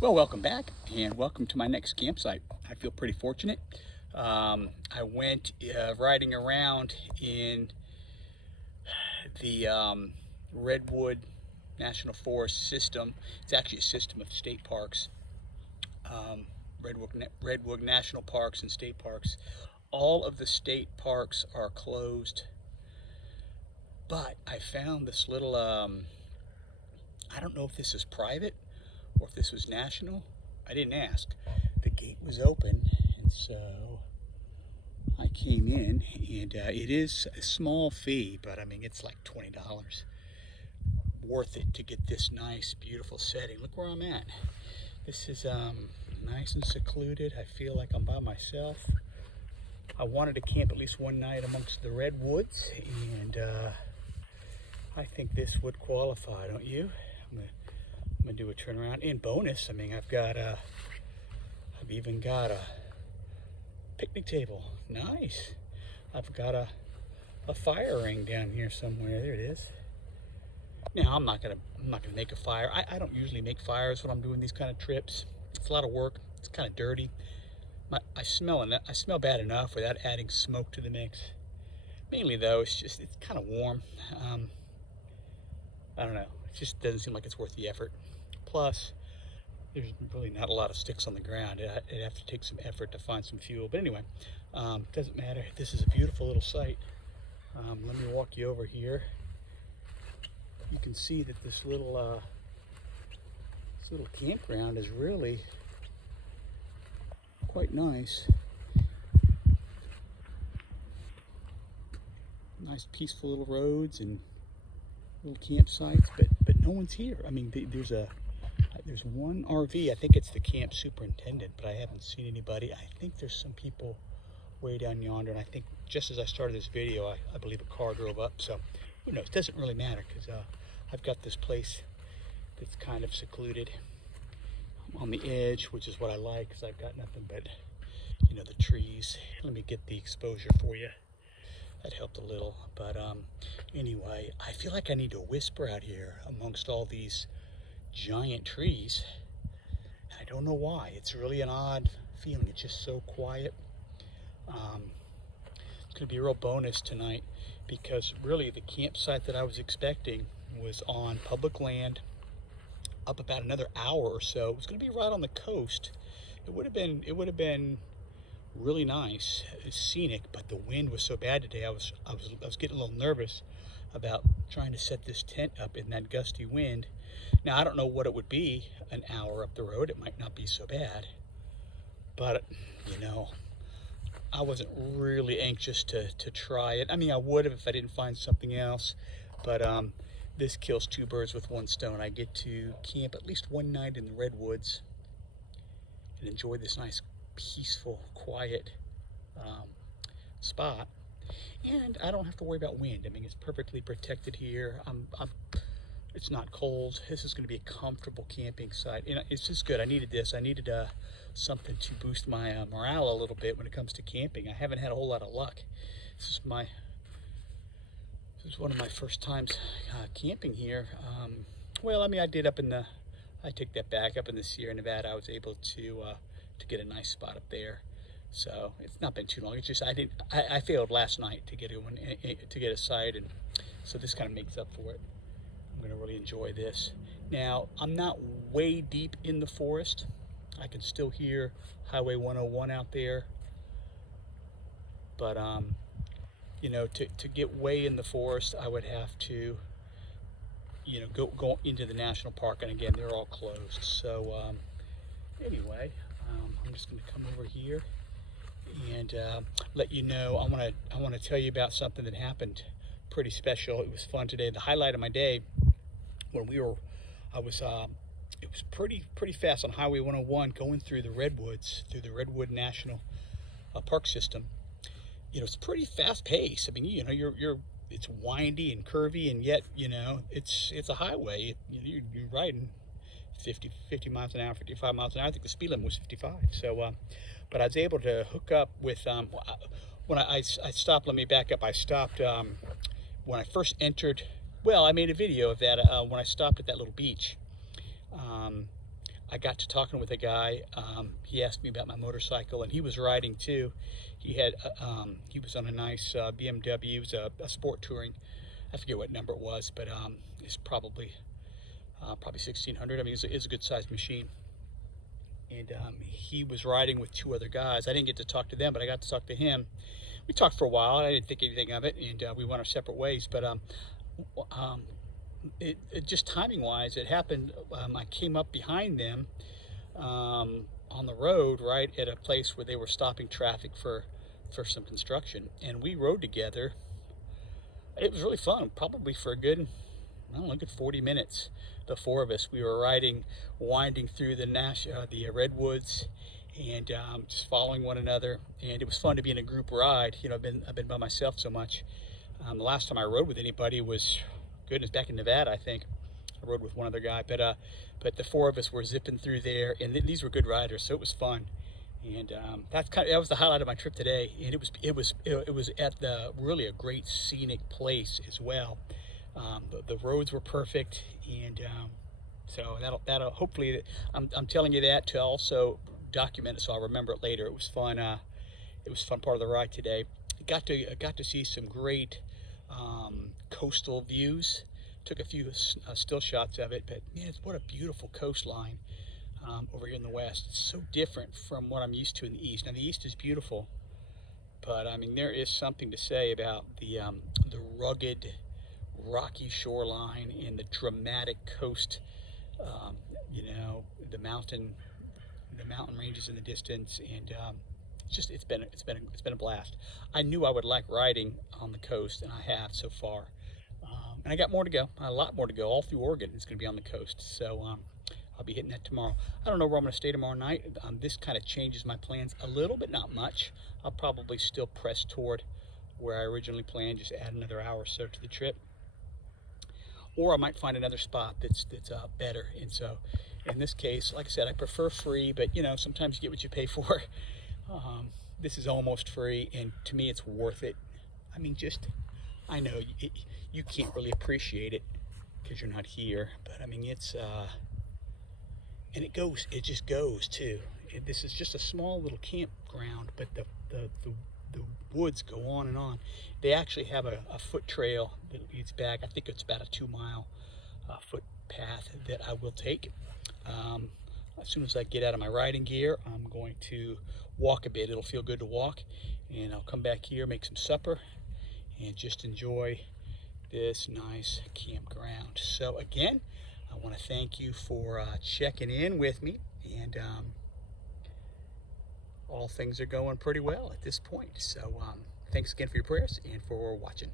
Well, welcome back and welcome to my next campsite. I feel pretty fortunate. I went riding around in the Redwood National Forest system. It's actually a system of state parks, Redwood National Parks and state parks. All of the state parks are closed, but I found this little, I don't know if this is private or if this was national. I didn't ask. The gate was open, and so I came in, and it is a small fee, but I mean, it's like $20. Worth it to get this nice, beautiful setting. Look where I'm at. This is nice and secluded. I feel like I'm by myself. I wanted to camp at least one night amongst the redwoods, and I think this would qualify, don't you? I'm gonna do a turnaround. And bonus, I mean, I've even got a picnic table. Nice. I've got a fire ring down here somewhere. There it is. Now I'm not gonna make a fire. I don't usually make fires when I'm doing these kind of trips. It's a lot of work. It's kind of dirty. I smell bad enough without adding smoke to the mix. Mainly though, it's kind of warm. I don't know. It just doesn't seem like it's worth the effort. Plus, there's really not a lot of sticks on the ground. It'd have to take some effort to find some fuel. But anyway, doesn't matter. This is a beautiful little site. Let me walk you over here. You can see that this little campground is really quite nice. Nice peaceful little roads and little campsites, but no one's here. I mean, there's one RV. I think it's the camp superintendent, but I haven't seen anybody. I think there's some people way down yonder, and I think just as I started this video, I believe a car drove up. So who knows? It doesn't really matter because I've got this place that's kind of secluded. I'm on the edge, which is what I like because I've got nothing but, you know, the trees. Let me get the exposure for you. That helped a little, but anyway, I feel like I need to whisper out here amongst all these giant trees. I don't know why. It's really an odd feeling. It's just so quiet. It's going to be a real bonus tonight because really the campsite that I was expecting was on public land up about another hour or so. It was going to be right on the coast. It would have been really nice, scenic, but the wind was so bad today. I was getting a little nervous about trying to set this tent up in that gusty wind. Now I don't know what it would be an hour up the road. It might not be so bad, but you know, I wasn't really anxious to try it. I mean, I would have if I didn't find something else, but this kills two birds with one stone. I get to camp at least one night in the redwoods and enjoy this nice peaceful, quiet spot, and I don't have to worry about wind. I mean, it's perfectly protected here. It's not cold. This is going to be a comfortable camping site. You know, it's just good. I needed this. I needed something to boost my morale a little bit when it comes to camping. I haven't had a whole lot of luck. This is one of my first times camping here. Well, I mean, I take that back. Up in the Sierra Nevada, I was able to get a nice spot up there. So it's not been too long. It's just I failed last night to get a site, and so this kind of makes up for it. I'm going to really enjoy this. Now, I'm not way deep in the forest. I can still hear Highway 101 out there, but you know, to get way in the forest, I would have to, you know, go into the national park, and again, they're all closed. So anyway, I'm just going to come over here and let you know. I want to tell you about something that happened pretty special. It was fun today. The highlight of my day when it was pretty fast on Highway 101 going through the redwoods, through the Redwood National Park system. You know, it's pretty fast pace. I mean, you know, it's windy and curvy, and yet, you know, it's a highway. You're riding 50 miles an hour, 55 miles an hour. I think the speed limit was 55. So, but I was able to hook up with, when I stopped, let me back up. I stopped when I first entered. Well, I made a video of that when I stopped at that little beach. I got to talking with a guy. He asked me about my motorcycle, and he was riding too. He was on a nice BMW. It was a sport touring. I forget what number it was, but it's probably 1600. I mean, it's a good sized machine. And he was riding with two other guys. I didn't get to talk to them, but I got to talk to him. We talked for a while. I didn't think anything of it, and we went our separate ways. But it just timing-wise, it happened. I came up behind them on the road, right at a place where they were stopping traffic for some construction, and we rode together. It was really fun, probably for a good, I don't know, good 40 minutes. The four of us, we were riding, winding through the redwoods, and just following one another. And it was fun to be in a group ride. You know, I've been by myself so much. The last time I rode with anybody was, goodness, back in Nevada, I think. I rode with one other guy, but the four of us were zipping through there, and these were good riders, so it was fun. And that was the highlight of my trip today. And it was at really a great scenic place as well. The roads were perfect, and so that'll hopefully, I'm telling you that to also document it so I'll remember it later. It was fun. It was a fun part of the ride today. Got to see some great coastal views. Took a few still shots of it, but man, what a beautiful coastline over here in the west. It's so different from what I'm used to in the east. Now the east is beautiful, but I mean there is something to say about the rugged, rocky shoreline and the dramatic coast. You know, the mountain ranges in the distance, and it's been a blast. I knew I would like riding on the coast, and I have so far. And I got more to go, a lot more to go. All through Oregon, it's going to be on the coast. So I'll be hitting that tomorrow. I don't know where I'm going to stay tomorrow night. This kind of changes my plans a little bit, not much. I'll probably still press toward where I originally planned, just add another hour or so to the trip. Or I might find another spot that's better. And so in this case, like I said, I prefer free, but you know, sometimes you get what you pay for. This is almost free, and to me it's worth it. I mean, I know you can't really appreciate it because you're not here, but I mean, it's and it just goes too. This is just a small little campground, but the woods go on and on. They actually have a foot trail that leads back. I think it's about a 2-mile foot path that I will take. As soon as I get out of my riding gear, I'm going to walk a bit. It'll feel good to walk, and I'll come back here, make some supper, and just enjoy this nice campground. So again, I want to thank you for checking in with me, and all things are going pretty well at this point. So thanks again for your prayers and for watching.